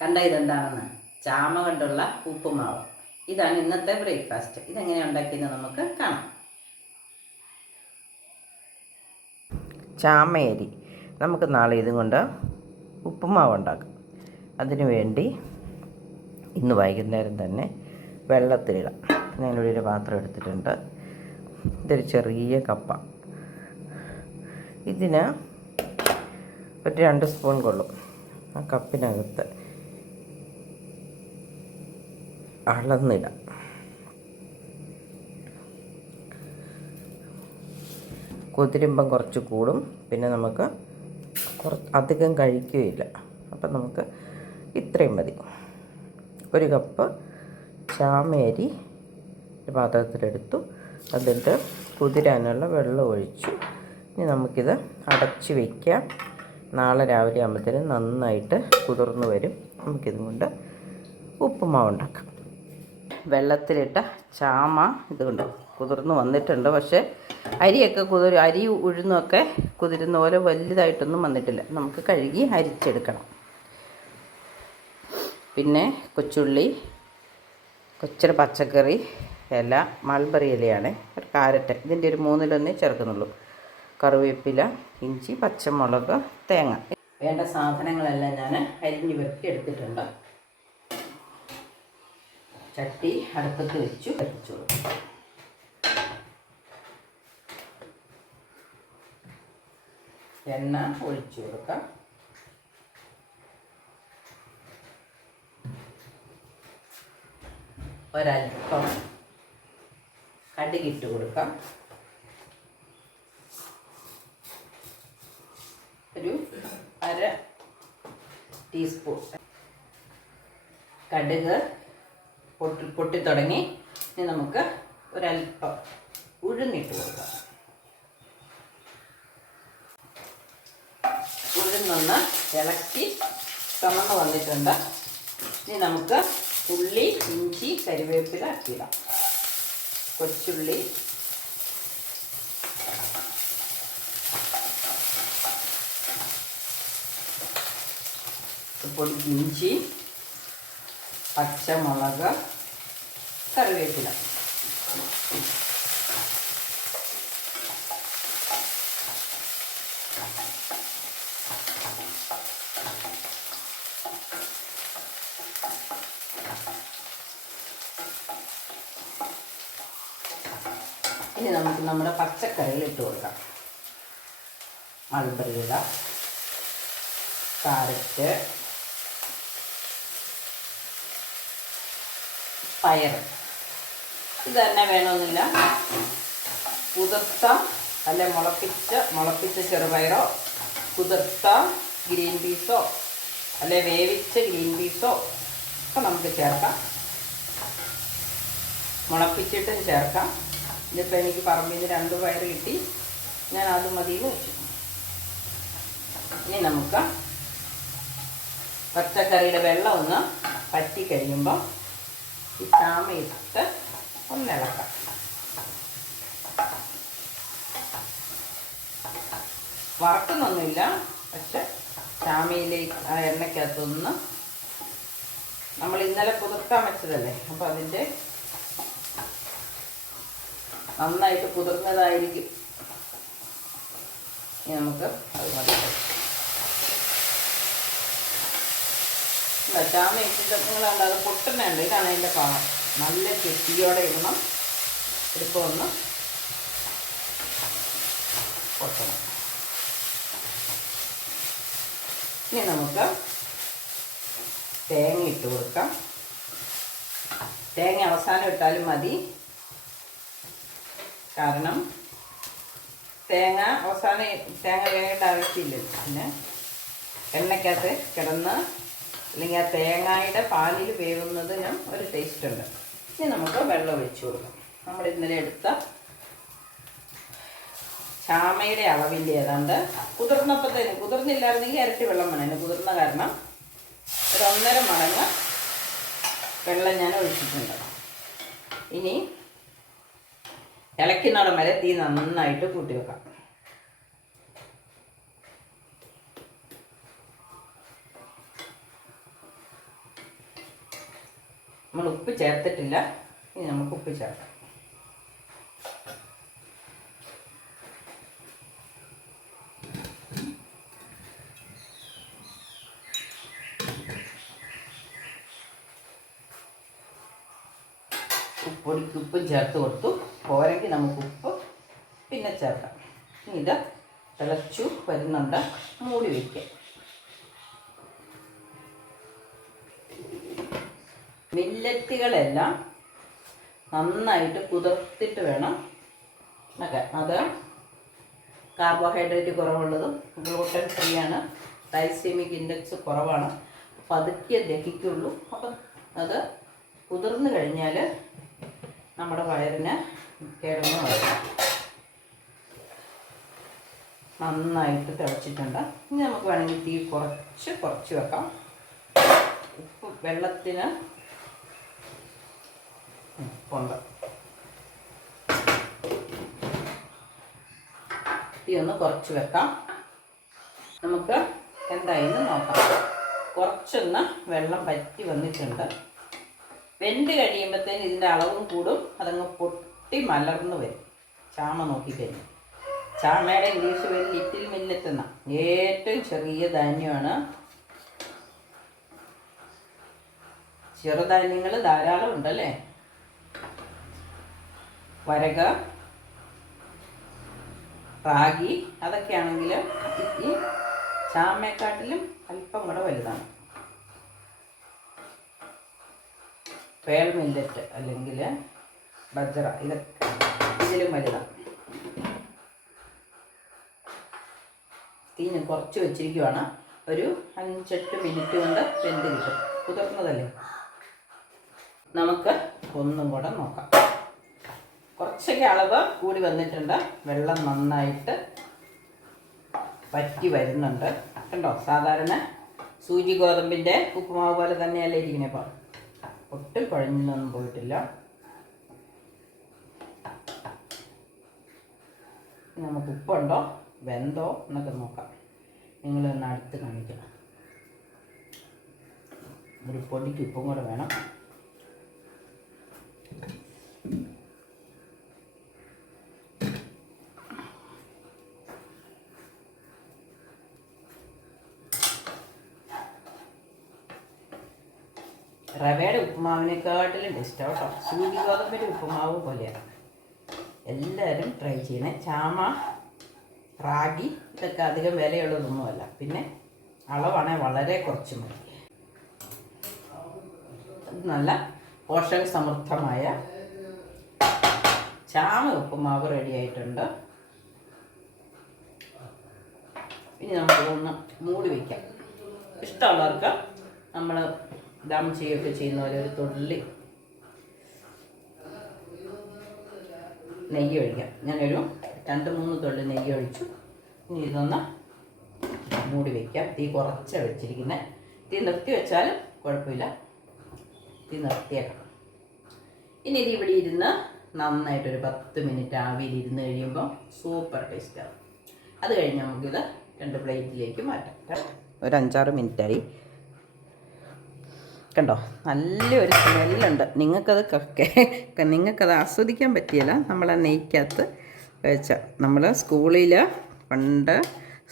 കണ്ട ഇതെന്താണെന്ന്? ചാമ കൊണ്ടുള്ള ഉപ്പുമാവ്. ഇതാണ് ഇന്നത്തെ ബ്രേക്ക്ഫാസ്റ്റ്. ഇതെങ്ങനെയാണ് ഉണ്ടാക്കിയെന്ന് നമുക്ക് കാണാം. ചാമയരി നമുക്ക് നാളെ ഇതും കൊണ്ട് ഉപ്പുമാവ് ഉണ്ടാക്കാം. അതിനു വേണ്ടി ഇന്ന് വൈകുന്നേരം തന്നെ വെള്ളത്തിലിടാം. ഞാനിവിടെ ഒരു പാത്രം എടുത്തിട്ടുണ്ട്. ഇതൊരു ചെറിയ കപ്പ. ഇതിന് ഒരു 2 സ്പൂൺ കൊള്ളും. ആ കപ്പിനകത്ത് അളന്നിടാം. കുതിരുമ്പം കുറച്ച് കൂടും, പിന്നെ നമുക്ക് അധികം കഴിക്കുകയില്ല. അപ്പം നമുക്ക് ഇത്രയും മതി. 1 കപ്പ് ചാമയരി ഒരു പാത്രത്തിലെടുത്തു. അതിട്ട് കുതിരാനുള്ള വെള്ളം ഒഴിച്ചു. ഇനി നമുക്കിത് അടച്ച് വയ്ക്കാം. നാളെ രാവിലെ ആകുമ്പോഴത്തേനും നന്നായിട്ട് കുതിർന്ന് വരും. നമുക്കിതും കൊണ്ട് ഉപ്പുമാവ് ഉണ്ടാക്കാം. വെള്ളത്തിലിട്ട ചാമ ഇതുകൊണ്ട് കുതിർന്ന് വന്നിട്ടുണ്ട്. പക്ഷേ അരിയൊക്കെ അരി ഉഴുന്നൊക്കെ കുതിരുന്ന പോലെ വലുതായിട്ടൊന്നും വന്നിട്ടില്ല. നമുക്ക് കഴുകി അരിച്ചെടുക്കണം. പിന്നെ കൊച്ചുള്ളി, കൊച്ചിരി പച്ചക്കറി ഇല, മൾബറി ഇലയാണ്, ഒരു കാരറ്റ്, ഇതിൻ്റെ ഒരു 1/3 ചേർക്കുന്നുള്ളൂ, കറിവേപ്പില, ഇഞ്ചി, പച്ചമുളക്, തേങ്ങ. വേണ്ട സാധനങ്ങളെല്ലാം ഞാൻ അരിഞ്ഞ് വെട്ടി എടുത്തിട്ടുണ്ട്. ചട്ടി അടുപ്പത്ത് വെച്ചു വരച്ചു കൊടുക്കും. എണ്ണ ഒഴിച്ചു കൊടുക്കാം. ഒരൽപ്പം കടുകിട്ട് കൊടുക്കാം. ഒരു 1/2 ടീസ്പൂൺ കടുക് പൊട്ടി തുടങ്ങി. ഇനി നമുക്ക് ഒരൽപ്പം ഉഴുന്നിട്ട് കൊടുക്കാം. ഉഴുന്നൊന്ന് ഇളക്കി ചുമന്ന് വന്നിട്ടുണ്ട്. ഇനി നമുക്ക് ഉള്ളി, ഇഞ്ചി, കരിവേപ്പില ഇടാം. കൊച്ചുള്ളി, ഇഞ്ചി, പച്ചമുളക്, കറിവേപ്പില. ഇനി നമുക്ക് നമ്മുടെ പച്ചക്കറികൾ ഇട്ട് കൊടുക്കാം. മൾബറി ഇല, കാരറ്റ്, പയർ. ഇത് തന്നെ വേണമെന്നില്ല. കുതിർത്ത അല്ലെ മുളപ്പിച്ച ചെറുപയറോ, കുതിർത്ത ഗ്രീൻ പീസോ അല്ലെ വേവിച്ച ഗ്രീൻ പീസോ ഒക്കെ നമുക്ക് ചേർക്കാം. മുളപ്പിച്ചിട്ടും ചേർക്കാം. ഇതിപ്പോൾ എനിക്ക് പറമ്പിൽ നിന്ന് 2 പയർ കിട്ടി, ഞാൻ അത് മതിയെന്ന് വെച്ചു. ഇനി നമുക്ക് പച്ചക്കറിയുടെ വെള്ളം ഒന്ന് പറ്റി കഴിയുമ്പോൾ ഈ ചാമ ഇട്ട് ഒന്നിളക്കാം. വറക്കുന്നൊന്നുമില്ല, പക്ഷെ ചാമയിലേക്ക് ആ എണ്ണയ്ക്കകത്തൊന്ന് നമ്മൾ ഇന്നലെ കുതിർക്കാൻ വെച്ചതല്ലേ, അപ്പോൾ അതിൻ്റെ നന്നായിട്ട് കുതിർന്നതായിരിക്കും. ഇനി നമുക്ക് അത് മതി. ചാമ ഇട്ടിട്ട് നിങ്ങളുണ്ട് അത് പൊട്ടുന്നുണ്ട്. ഇതാണ് അതിൻ്റെ പാകം. നല്ല ചെത്തിയോടെ ഇടണം. ഇതിപ്പോൾ ഒന്ന് പൊട്ടണം. ഇനി നമുക്ക് തേങ്ങ ഇട്ട് കൊടുക്കാം. തേങ്ങ അവസാനം ഇട്ടാലും മതി. കാരണം തേങ്ങ വേകേണ്ട ആവശ്യമില്ലല്ലോ. പിന്നെ എണ്ണയ്ക്കകത്ത് കിടന്ന് അല്ലെങ്കിൽ ആ തേങ്ങയുടെ പാലിൽ വേവുന്നതിനും ഒരു ടേസ്റ്റ് ഉണ്ട്. ഇനി നമുക്ക് വെള്ളം ഒഴിച്ചു കൊടുക്കാം. നമ്മൾ ഇന്നലെ എടുത്ത ചാമയുടെ അളവിൻ്റെ ഏതാണ്ട് കുതിർന്നപ്പോഴത്തേനും, കുതിർന്നില്ലായിരുന്നെങ്കിൽ ഇരട്ടി വെള്ളം വേണം. കുതിർന്ന കാരണം ഒരു 1.5 മടങ്ങ് വെള്ളം ഞാൻ ഒഴിച്ചിട്ടുണ്ട്. ഇനി ഇളക്കിനോടം വരെ തീ നന്നായിട്ട് കൂട്ടി വെക്കാം. നമ്മൾ ഉപ്പ് ചേർത്തിട്ടില്ല. ഇനി നമുക്ക് ഉപ്പ് ചേർക്കാം. ഉപ്പും ചേർത്ത് കൊടുത്തു. പോരെങ്കിൽ നമുക്ക് ഉപ്പ് പിന്നെ ചേർക്കാം. ഇത് തിളച്ചു വരുന്നുണ്ട്. മൂടി വയ്ക്കാം. മില്ലറ്റുകളെല്ലാം നന്നായിട്ട് കുതിർത്തിട്ട് വേണം ഒക്കെ. അത് കാർബോഹൈഡ്രേറ്റ് കുറവുള്ളതും ഗ്ലൂട്ടൻ ഫ്രീ ആണ്, ഗലൈസെമിക് ഇൻഡെക്സ് കുറവാണ്, പതുക്കെ ദഹിക്കുള്ളൂ. അപ്പം അത് കുതിർന്നു കഴിഞ്ഞാൽ നമ്മുടെ വയറിന് കിടന്ന് വരും. നന്നായിട്ട് തിളച്ചിട്ടുണ്ട്. ഇനി നമുക്ക് വേണമെങ്കിൽ തീ കുറച്ച് വെക്കാം. ഉപ്പ് വെള്ളത്തിന് ഉണ്ട്. തീ ഒന്ന് കുറച്ച് വെക്കാം. നമുക്ക് എന്തായാലും നോക്കാം. കുറച്ചൊന്ന് വെള്ളം പറ്റി വന്നിട്ടുണ്ട്. വെന്ത് കഴിയുമ്പോഴത്തേന് ഇതിൻ്റെ അളവും കൂടും. അതങ്ങ് പൊട്ടി മലർന്ന് വരും. ചാമ നോക്കിക്കഴിഞ്ഞു. ചാമയുടെ ഇംഗ്ലീഷ് പേര് ലിറ്റിൽ മില്ലറ്റ് എന്ന. ഏറ്റവും ചെറിയ ധാന്യമാണ്. ചെറുധാന്യങ്ങൾ ധാരാളം ഉണ്ടല്ലേ. വരക, റാഗി, അതൊക്കെയാണെങ്കിൽ ഈ ചാമയെക്കാട്ടിലും അല്പം കൂടെ വലുതാണ്. പേൾ മില്ലറ്റ് അല്ലെങ്കിൽ ബജ്റ, ഇതൊക്കെ ഇതിലും വലുതാണ്. തീ ഞാൻ കുറച്ച് വെച്ചിരിക്കുവാണ്. ഒരു 5-8 മിനിറ്റ് കൊണ്ട് വെന്ത് കിട്ടും. കുതിർന്നതല്ലേ. നമുക്ക് ഒന്നും കൂടെ നോക്കാം. കുറച്ചൊക്കെ അളവ് കൂടി വന്നിട്ടുണ്ട്. വെള്ളം നന്നായിട്ട് വറ്റി വരുന്നുണ്ട്. കണ്ടോ, സാധാരണ സൂചി ഗോതമ്പിൻ്റെ ഉപ്പുമാവ് പോലെ തന്നെയല്ലേ ഇരിക്കണേ. ഇപ്പോൾ ഒട്ടും കുഴഞ്ഞൊന്നും പോയിട്ടില്ല. നമുക്ക് ഉപ്പുണ്ടോ വെന്തോ എന്നൊക്കെ നോക്കാം. നിങ്ങളൊന്ന് അടുത്ത് കാണിക്കണം. ഒരു പൊടിക്ക് ഉപ്പും കൂടെ വേണം. റവയുടെ ഉപ്പുമാവിനെക്കാട്ടിലും ടേസ്റ്റാണ് കേട്ടോ. സൂചി ഗോതമ്പിൻ്റെ ഉപ്പുമാവ് പോലെയാണ്. എല്ലാവരും ട്രൈ ചെയ്യണേ. ചാമ, റാഗി ഇതൊക്കെ അധികം വിലയുള്ളതൊന്നുമല്ല. പിന്നെ അളവാണെങ്കിൽ വളരെ കുറച്ച് മതി. നല്ല പോഷക സമൃദ്ധമായ ചാമ ഉപ്പുമാവ് റെഡി ആയിട്ടുണ്ട്. ഇനി നമുക്കിതൊന്ന് മൂടി വയ്ക്കാം. ഇഷ്ടമുള്ളവർക്ക് നമ്മൾ ദം ചെയ്യുകയൊക്കെ ചെയ്യുന്ന പോലെ ഒരു തുള്ളി നെയ്യ് ഒഴിക്കാം. ഞാനൊരു 2-3 തുള്ളി നെയ്യ് ഒഴിച്ചു. ഇനി ഇതൊന്ന് മൂടി വയ്ക്കാം. തീ കുറച്ചാണ് വെച്ചിരിക്കുന്നത്. തീ നിർത്തി വെച്ചാലും കുഴപ്പമില്ല. തീ നിർത്തിയേക്കാം. ഇനി ഇത് ഇവിടെ ഇരുന്ന് നന്നായിട്ടൊരു 10 മിനിറ്റ് ആവിയിലിരുന്ന് കഴിയുമ്പോൾ സൂപ്പർ ടേസ്റ്റാണ്. അത് കഴിഞ്ഞ് നമുക്കിത് 2 പ്ലേറ്റിലേക്ക് മാറ്റാം. ഒരു 5-6 മിനിറ്റായി. കണ്ടോ, നല്ലൊരു സ്മെല്ലുണ്ട്. നിങ്ങൾക്കത് ആസ്വദിക്കാൻ പറ്റിയില്ല. നമ്മൾ ആ നെയ്ക്കകത്ത് വെച്ച നമ്മൾ സ്കൂളിൽ പണ്ട്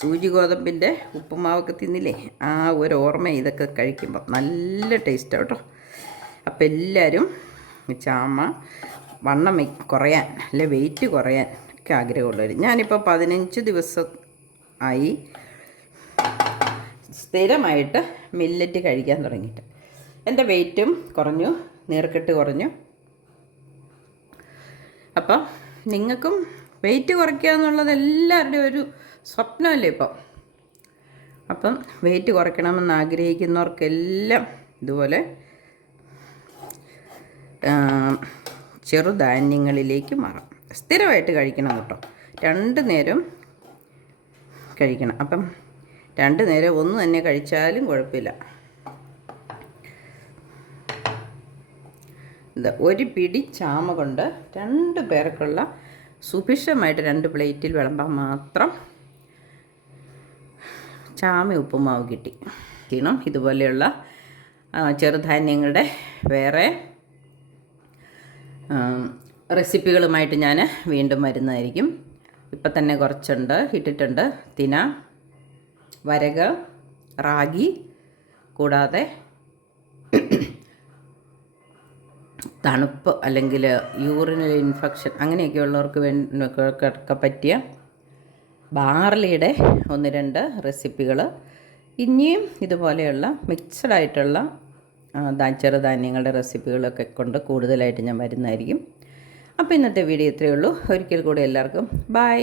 സൂചി ഗോതമ്പിൻ്റെ ഉപ്പുമാവൊക്കെ തിന്നില്ലേ, ആ ഒരു ഓർമ്മ ഇതൊക്കെ കഴിക്കുമ്പോൾ നല്ല ടേസ്റ്റാണ് കേട്ടോ. അപ്പോൾ എല്ലാവരും ചാമ വണ്ണം കുറയാൻ അല്ലെ വെയിറ്റ് കുറയാൻ ഒക്കെ ആഗ്രഹമുള്ളവർ, ഞാനിപ്പോൾ 15 ദിവസം ആയി സ്ഥിരമായിട്ട് മില്ലറ്റ് കഴിക്കാൻ തുടങ്ങിയിട്ട്. എൻ്റെ വെയിറ്റും കുറഞ്ഞു, നീർക്കെട്ട് കുറഞ്ഞു. അപ്പം നിങ്ങൾക്കും വെയിറ്റ് കുറയ്ക്കുക എന്നുള്ളത് എല്ലാവരുടെയും ഒരു സ്വപ്നമല്ലേ ഇപ്പോൾ. അപ്പം വെയിറ്റ് കുറയ്ക്കണമെന്ന് ആഗ്രഹിക്കുന്നവർക്കെല്ലാം ഇതുപോലെ ചെറുധാന്യങ്ങളിലേക്ക് മാറാം. സ്ഥിരമായിട്ട് കഴിക്കണം കേട്ടോ. 2 നേരം കഴിക്കണം. അപ്പം 2 നേരം ഒന്ന് തന്നെ കഴിച്ചാലും കുഴപ്പമില്ല. ഇത് ഒരു പിടി ചാമ കൊണ്ട് 2 പേർക്കുള്ള സുഭിക്ഷമായിട്ട് 2 പ്ലേറ്റിൽ വിളമ്പാൻ മാത്രം ചാമ ഉപ്പുമാവ് കിട്ടി. ഇതുപോലെയുള്ള ചെറുധാന്യങ്ങളുടെ വേറെ റെസിപ്പികളുമായിട്ട് ഞാൻ വീണ്ടും വരുന്നതായിരിക്കും. ഇപ്പം തന്നെ കുറച്ചുണ്ട് ഇട്ടിട്ടുണ്ട്. തിന, വരക്, റാഗി, കൂടാതെ തണുപ്പ് അല്ലെങ്കിൽ യൂറിനൽ ഇൻഫെക്ഷൻ അങ്ങനെയൊക്കെയുള്ളവർക്ക് പറ്റിയ ബാർലിയുടെ 1-2 റെസിപ്പികൾ, ഇനിയും ഇതുപോലെയുള്ള മിക്സഡായിട്ടുള്ള ചെറുധാന്യങ്ങളുടെ റെസിപ്പികളൊക്കെ കൊണ്ട് കൂടുതലായിട്ട് ഞാൻ വരുന്നതായിരിക്കും. അപ്പോൾ ഇന്നത്തെ വീഡിയോ ഇത്രയേ ഉള്ളൂ. ഒരിക്കൽ കൂടി എല്ലാവർക്കും ബൈ.